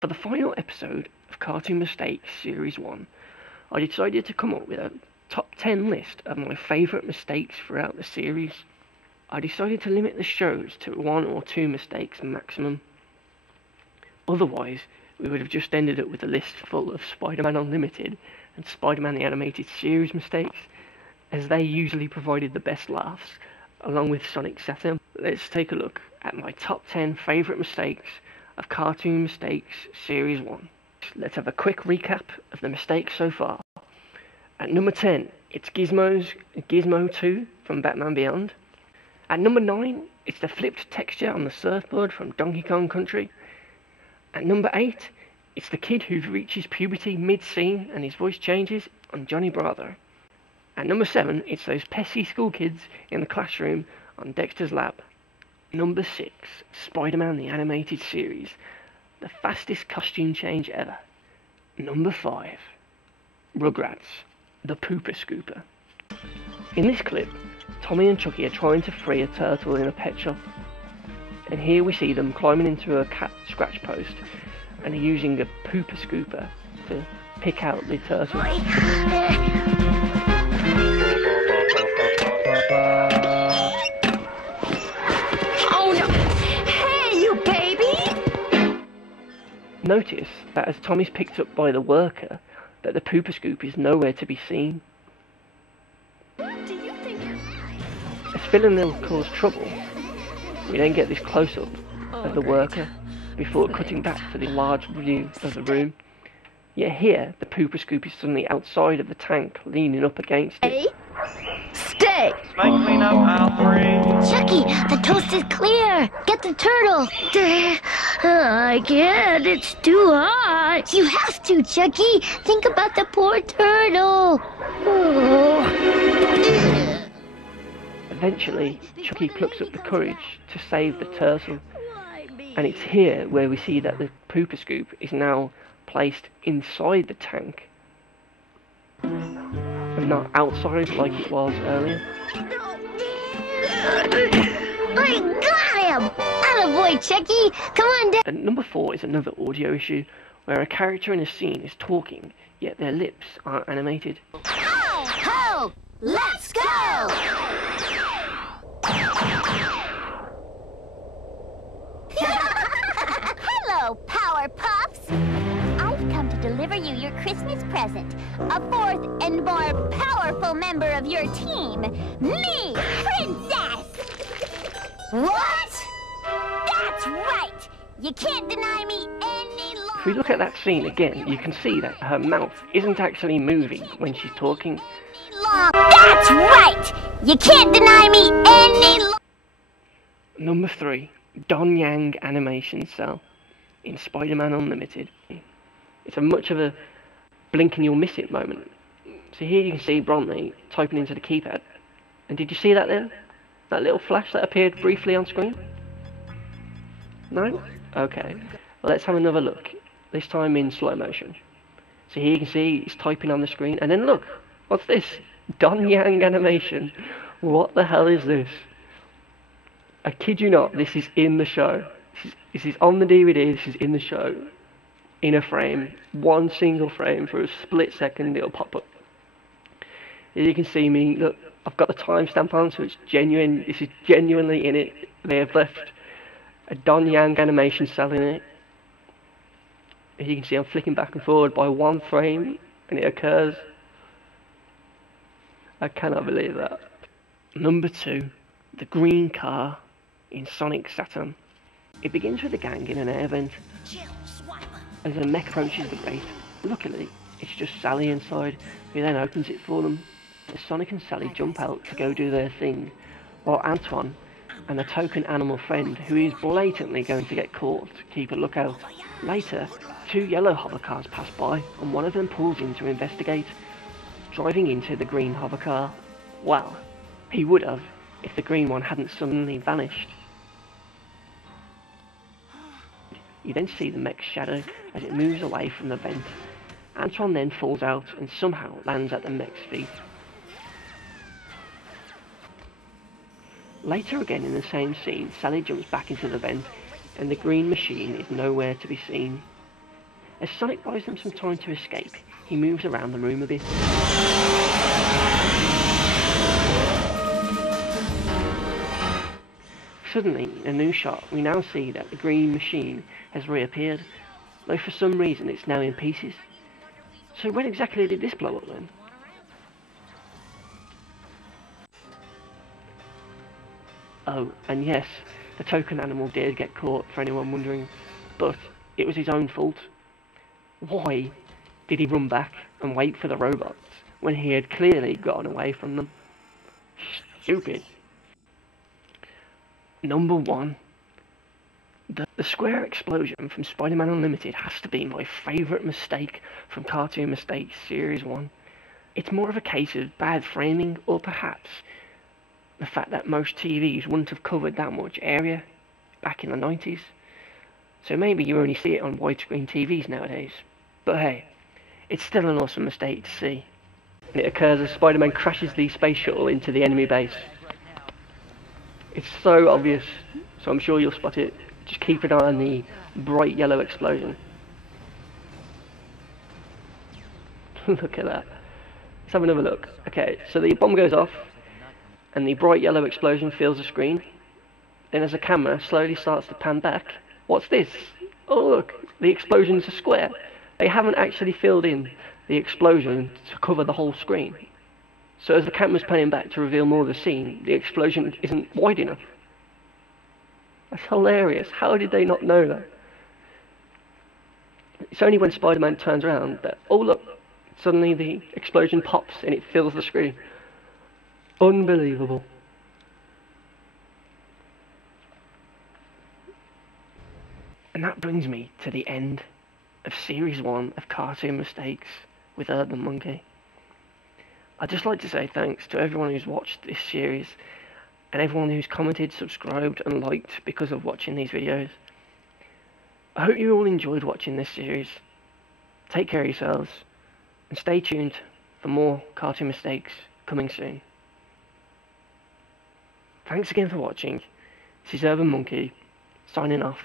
For the final episode of Cartoon Mistakes Series 1, I decided to come up with a top 10 list of my favourite mistakes throughout the series. I decided to limit the shows to 1 or 2 mistakes maximum. Otherwise, we would have just ended up with a list full of Spider-Man Unlimited and Spider-Man the Animated Series mistakes, as they usually provided the best laughs, along with Sonic Saturn. Let's take a look at my top 10 favourite mistakes of Cartoon Mistakes Series 1. Let's have a quick recap of the mistakes so far. At number 10, it's Gizmo's Gizmo 2 from Batman Beyond. At number 9, it's the flipped texture on the surfboard from Donkey Kong Country. At number 8, it's the kid who reaches puberty mid-scene and his voice changes on Johnny Bravo. At number 7, it's those pesky school kids in the classroom on Dexter's Lab. Number 6, Spider-Man the Animated Series, the fastest costume change ever. Number 5, Rugrats, the Pooper Scooper. In this clip, Tommy and Chucky are trying to free a turtle in a pet shop, and here we see them climbing into a cat scratch post and using a Pooper Scooper to pick out the turtle. Notice that as Tommy's picked up by the worker, that the Pooper Scoop is nowhere to be seen. As Phil and Lil cause trouble, we then get this close-up of the worker before cutting back to the large view of the room. Yet here, the Pooper Scoop is suddenly outside of the tank, leaning up against it. Stay! Snake cleanup, aisle 3. Chucky, the toast is clear! Get the turtle! I can't, it's too hot! You have to, Chucky! Think about the poor turtle! Oh. Eventually, Chucky plucks up the courage to save the turtle. And it's here where we see that the Pooper Scoop is now placed inside the tank and not outside like it was earlier. I got him! Attaboy, Chucky! Come on down! And number 4 is another audio issue where a character in a scene is talking, yet their lips aren't animated. Ho! Ho! Let's go! Hello, Power Puffs! I've come to deliver you your Christmas present. A 4th and more powerful member of your team. Me, Princess! What? That's right! You can't deny me any longer! If we look at that scene again, you can see that her mouth isn't actually moving when she's talking. That's right! You can't deny me any longer! Number 3, Don Yang animation cell in Spider-Man Unlimited. It's a much of a blink and you'll miss it moment. So here you can see Bromley typing into the keypad. And did you see that there? That little flash that appeared briefly on screen? No? Okay. Well, let's have another look. This time in slow motion. So here you can see he's typing on the screen. And then look, what's this? Don Yang animation. What the hell is this? I kid you not, this is in the show. This is on the DVD, this is in the show. In a frame. One single frame for a split second, it'll pop up. Here you can see me, look, I've got the timestamp on, so it's genuine. This is genuinely in it. They have left a Don Yang animation cell in it. As you can see, I'm flicking back and forward by one frame, and it occurs. I cannot believe that. Number 2, the green car in Sonic Saturn. It begins with the gang in an air vent. As a mech approaches the gate, luckily, it's just Sally inside, who then opens it for them. As Sonic and Sally jump out to go do their thing, while Antoine and a token animal friend, who is blatantly going to get caught, keep a lookout. Later, 2 yellow hover cars pass by, and one of them pulls in to investigate, driving into the green hover car. Well, he would have, if the green one hadn't suddenly vanished. You then see the mech's shadow as it moves away from the vent. Antoine then falls out and somehow lands at the mech's feet. Later again in the same scene, Sally jumps back into the vent and the green machine is nowhere to be seen. As Sonic buys them some time to escape, he moves around the room a bit. Suddenly, in a new shot, we now see that the green machine has reappeared, though for some reason it's now in pieces. So when exactly did this blow up then? Oh, and yes, the token animal did get caught, for anyone wondering, but it was his own fault. Why did he run back and wait for the robots when he had clearly gotten away from them? Stupid. Number 1. The square explosion from Spider-Man Unlimited has to be my favourite mistake from Cartoon Mistakes Series 1. It's more of a case of bad framing, or perhaps the fact that most TVs wouldn't have covered that much area back in the 90s. So maybe you only see it on widescreen TVs nowadays. But hey, it's still an awesome mistake to see. And it occurs as Spider-Man crashes the space shuttle into the enemy base. It's so obvious, so I'm sure you'll spot it. Just keep an eye on the bright yellow explosion. Look at that. Let's have another look. Okay, so the bomb goes off, and the bright yellow explosion fills the screen. Then as the camera slowly starts to pan back, what's this? Oh look, the explosion's a square. They haven't actually filled in the explosion to cover the whole screen. So as the camera's panning back to reveal more of the scene, the explosion isn't wide enough. That's hilarious. How did they not know that? It's only when Spider-Man turns around that, oh look, suddenly the explosion pops and it fills the screen. Unbelievable. And that brings me to the end of Series 1 of Cartoon Mistakes with Urban Monkey. I'd just like to say thanks to everyone who's watched this series, and everyone who's commented, subscribed and liked because of watching these videos. I hope you all enjoyed watching this series. Take care of yourselves, and stay tuned for more Cartoon Mistakes coming soon. Thanks again for watching. This is Urban Monkey, signing off.